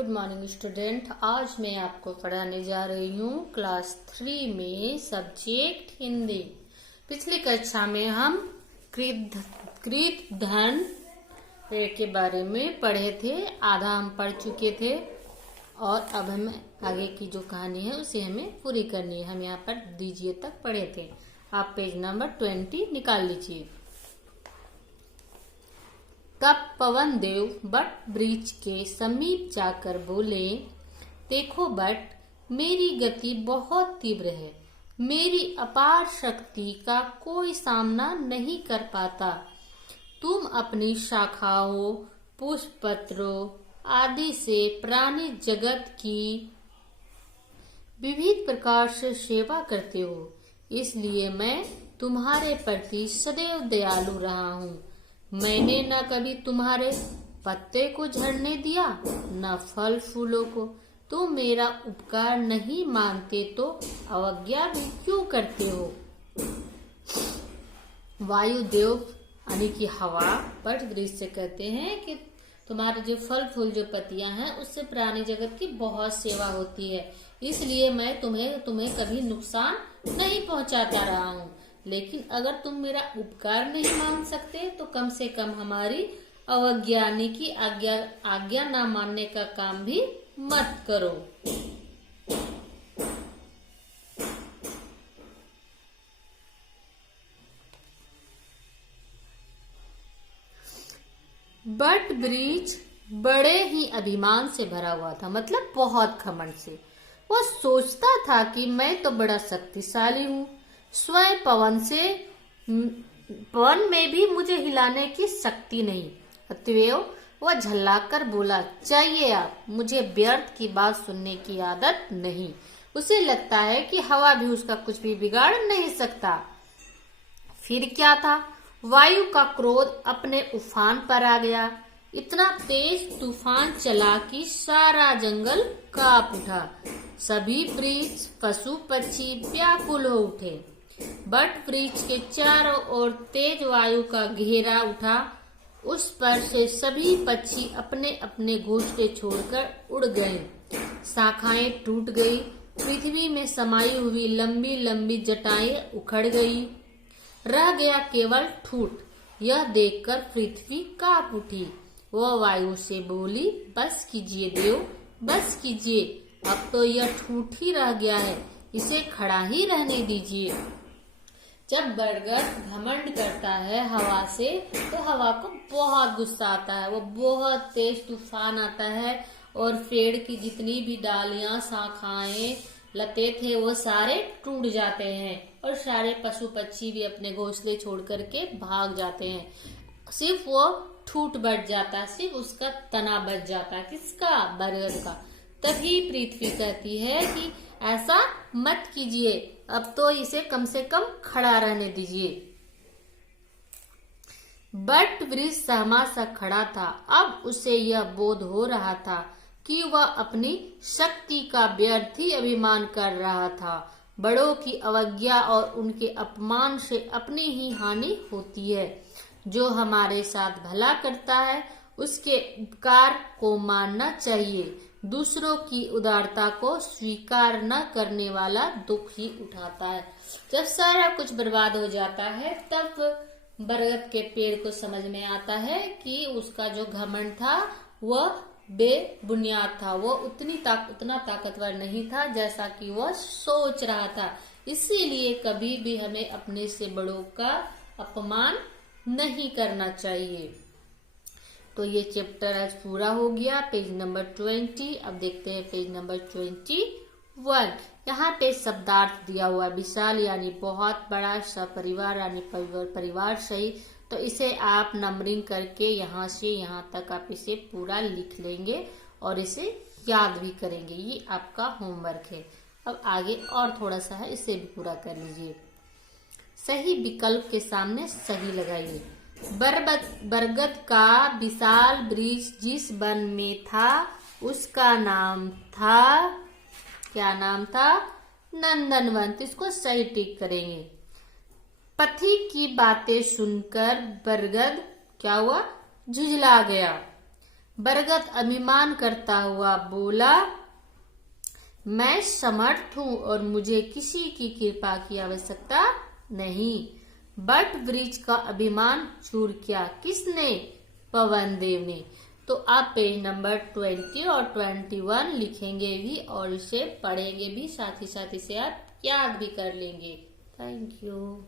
Good morning student. आज मैं आपको पढ़ाने जा रही हूँ क्लास 3 में सब्जेक्ट हिंदी। पिछली कक्षा में हम कृत धन के बारे में पढ़े थे, आधा हम पढ़ चुके थे और अब हमें आगे की जो कहानी है उसे हमें पूरी करनी है। हम यहाँ पर दीजिए तक पढ़े थे। आप पेज नंबर 20 निकाल लीजिए। तब पवन देव बट वृक्ष के समीप जाकर बोले, देखो बट, मेरी गति बहुत तीव्र है, मेरी अपार शक्ति का कोई सामना नहीं कर पाता। तुम अपनी शाखाओं, पुष्प पत्रों आदि से प्राणी जगत की विविध प्रकार से सेवा करते हो, इसलिए मैं तुम्हारे प्रति सदैव दयालु रहा हूँ। मैंने न कभी तुम्हारे पत्ते को झड़ने दिया, न फल फूलों को। तुम मेरा उपकार नहीं मानते तो अवज्ञा भी क्यों करते हो? वायुदेव यानी कि हवा बट वृक्ष से कहते हैं कि तुम्हारे जो फल फूल जो पत्तियां हैं उससे प्राणी जगत की बहुत सेवा होती है, इसलिए मैं तुम्हें कभी नुकसान नहीं पहुंचाता रहा हूँ। लेकिन अगर तुम मेरा उपकार नहीं मान सकते तो कम से कम हमारी अवज्ञा यानी कि आज्ञा ना मानने का काम भी मत करो। बट वृक्ष बड़े ही अभिमान से भरा हुआ था, मतलब बहुत घमंड से। वह सोचता था कि मैं तो बड़ा शक्तिशाली हूँ, स्वयं पवन में भी मुझे हिलाने की शक्ति नहीं। अतएव वह झल्लाकर बोला, चाहिए आप, मुझे व्यर्थ की बात सुनने की आदत नहीं। उसे लगता है कि हवा भी उसका कुछ भी बिगाड़ नहीं सकता। फिर क्या था, वायु का क्रोध अपने उफान पर आ गया। इतना तेज तूफान चला कि सारा जंगल कांप उठा। सभी वृक्ष, पशु पक्षी व्याकुल हो उठे। बट वृक्ष के चारों ओर तेज वायु का घेरा उठा। उस पर से सभी पक्षी अपने अपने घोंसले छोड़कर उड़ गए। शाखाएं टूट गई, पृथ्वी में समाई हुई लंबी लंबी जटाएं उखड़ गई। रह गया केवल ठूठ। यह देखकर पृथ्वी कांप उठी। वह वायु से बोली, बस कीजिए देव, बस कीजिए, अब तो यह ठूठ ही रह गया है, इसे खड़ा ही रहने दीजिए। जब बरगद घमंड करता है हवा से तो हवा को बहुत गुस्सा आता है। वो बहुत तेज तूफान आता है और पेड़ की जितनी भी डालियां, शाखाएं, लते थे वो सारे टूट जाते हैं और सारे पशु पक्षी भी अपने घोंसले छोड़ करके भाग जाते हैं। सिर्फ वो ठूठ बच जाता है, सिर्फ उसका तना बच जाता है। किसका? बरगद का। तभी पृथ्वी कहती है कि ऐसा मत कीजिए, अब तो इसे कम से कम खड़ा रहने दीजिए। बट वृक्ष सहमा सा खड़ा था। अब उसे यह बोध हो रहा था कि वह अपनी शक्ति का व्यर्थ ही अभिमान कर रहा था। बड़ों की अवज्ञा और उनके अपमान से अपनी ही हानि होती है। जो हमारे साथ भला करता है उसके उपकार को मानना चाहिए। दूसरों की उदारता को स्वीकार न करने वाला दुख ही उठाता है। जब सारा कुछ बर्बाद हो जाता है तब बरगद के पेड़ को समझ में आता है कि उसका जो घमंड था वह बेबुनियाद था। वो उतना ताकतवर नहीं था जैसा कि वह सोच रहा था। इसीलिए कभी भी हमें अपने से बड़ों का अपमान नहीं करना चाहिए। तो ये चैप्टर आज पूरा हो गया, पेज नंबर 20। अब देखते हैं पेज नंबर 21। यहाँ पे शब्दार्थ दिया हुआ है। विशाल यानी बहुत बड़ा, सपरिवार यानी परिवार सही। तो इसे आप नंबरिंग करके यहाँ से यहाँ तक आप इसे पूरा लिख लेंगे और इसे याद भी करेंगे। ये आपका होमवर्क है। अब आगे और थोड़ा सा है, इसे भी पूरा कर लीजिए। सही विकल्प के सामने सही लगाइए। बरगद का विशाल वृक्ष जिस वन में था उसका नाम था, क्या नाम था? नंदनवन। तो इसको सही टिक करेंगे। पथी की बातें सुनकर बरगद क्या हुआ? झुंझला गया। बरगद अभिमान करता हुआ बोला, मैं समर्थ हूं और मुझे किसी की कृपा की आवश्यकता नहीं। बट वृक्ष का अभिमान चूर किया किसने? पवन देव ने। तो आप पेज नंबर 20 और 21 लिखेंगे भी और इसे पढ़ेंगे भी, साथ ही साथ इसे आप याद भी कर लेंगे। Thank you.